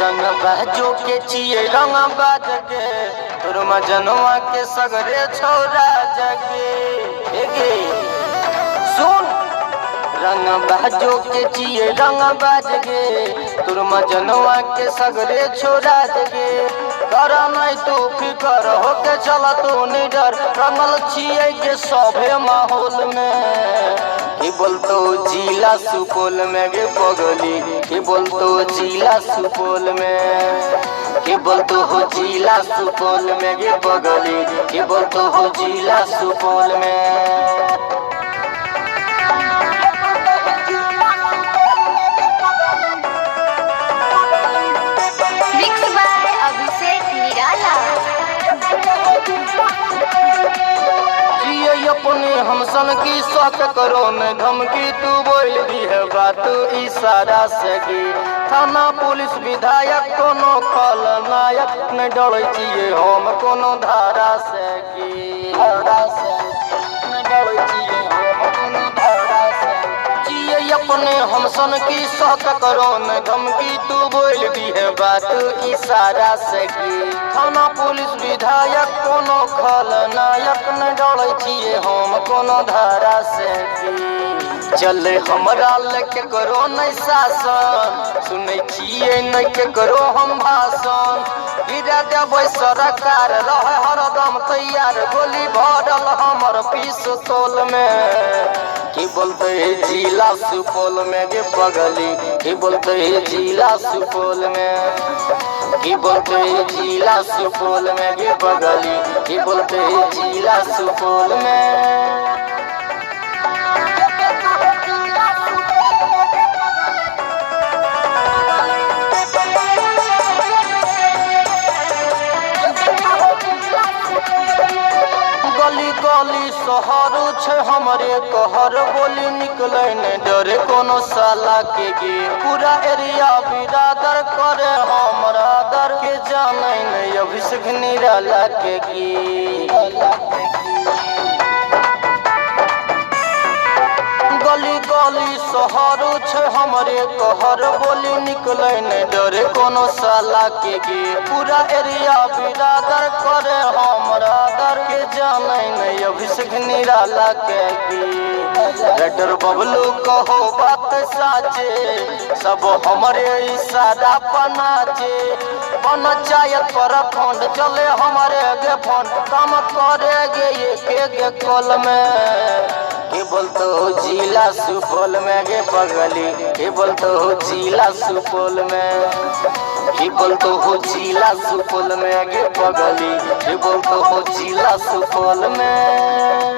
रंग बाजो के चिए रंग बाज के तोर मजनवा के सगरे छोरा जगे गे सुन रंग बाजो के चिए रंग बाज गे तोर मजनवा के सगरे छोरा जगे कर नहीं तू फिकर होके चल तू निडर रंगल छिए के सभे माहौल में की बोलतो जिला सुपौल में गे पगली की बोलतो जिला सुपौल में की बोलतो हो जिला सुपौल में गे पगली की बोलतो हो जिला सुपौल में अपने हमसन की शौक करो न धमकी तू बोल दी है बात इशारा से की थाना पुलिस विधायक कोनो खलनायक न डर छिए हम कोनो धारा से की धारा से न डर छिए हम कोनो धारा से जिए अपने हमसन की शौक करो न धमकी तू बोल दी है बात इशारा से की थाना पुलिस विधायक कोनो खलनायक न डर छिए हम कोनो धारा से की चले हमरा लेके करो नहीं शासन सुनै छिए नहीं के करो हम भाषण गिरा देबै सरकार रहे हरदम तैयार गोली भरल हमर पिस्तौल में की बोलते जिला सुपौल में गे पगली की बोलते जिला सुपौल में की बोलते जिला सुपौल में गे पगली की बोलते जिला सुपौल में गली गली शहर छे हमरे कहर बोली निकले न डरे कोनो साला के गे पूरा एरिया बिरादर करे हमरा दर के जाने न अभिषेक निराला के गली गली शहर छे हमरे कहर बोली निकले न डरे कोनो साला के गे पूरा एरिया बिरादर करे हमरा दर के जाने न अभिषेक निराला के रेडर बबलू कहो बात साचे सब हमरे इशारा पनाचे पंचायत पर फंड चले हमारे गे फंड काम करे गे एक कॉल में की बोलतो जिला सुपौल में गे पगली की बोलतो जिला सुपौल में की बोलतो हो जिला सुपौल में गे पगली की बोलतो हो जिला सुपौल में।